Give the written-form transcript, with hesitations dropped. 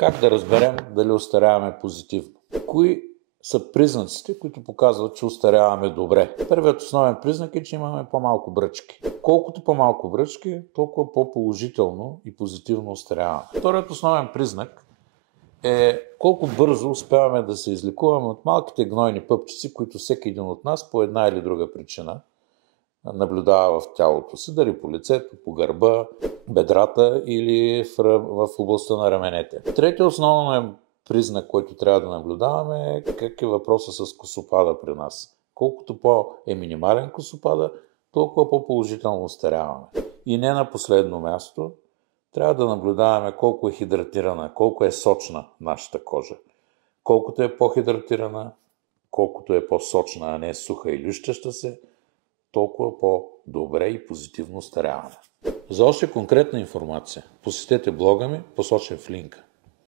Как да разберем дали остаряваме позитивно? Кои са признаците, които показват, че остаряваме добре? Първият основен признак е, че имаме по-малко бръчки. Колкото по-малко бръчки, толкова по-положително и позитивно остаряваме. Вторият основен признак е колко бързо успяваме да се излекуваме от малките гнойни пъпчици, които всеки един от нас по една или друга причина наблюдава в тялото си, дали по лицето, по гърба, бедрата или в областта на раменете. Третият основен признак, който трябва да наблюдаваме е как е въпроса с косопада при нас. Колкото по-е минимален косопада, толкова по-положително остаряваме. И не на последно място, трябва да наблюдаваме колко е хидратирана, колко е сочна нашата кожа. Колкото е по-хидратирана, колкото е по-сочна, а не суха и лющаща се, толкова по-добре и позитивно остаряване. За още конкретна информация посетете блога ми, посочен в линка.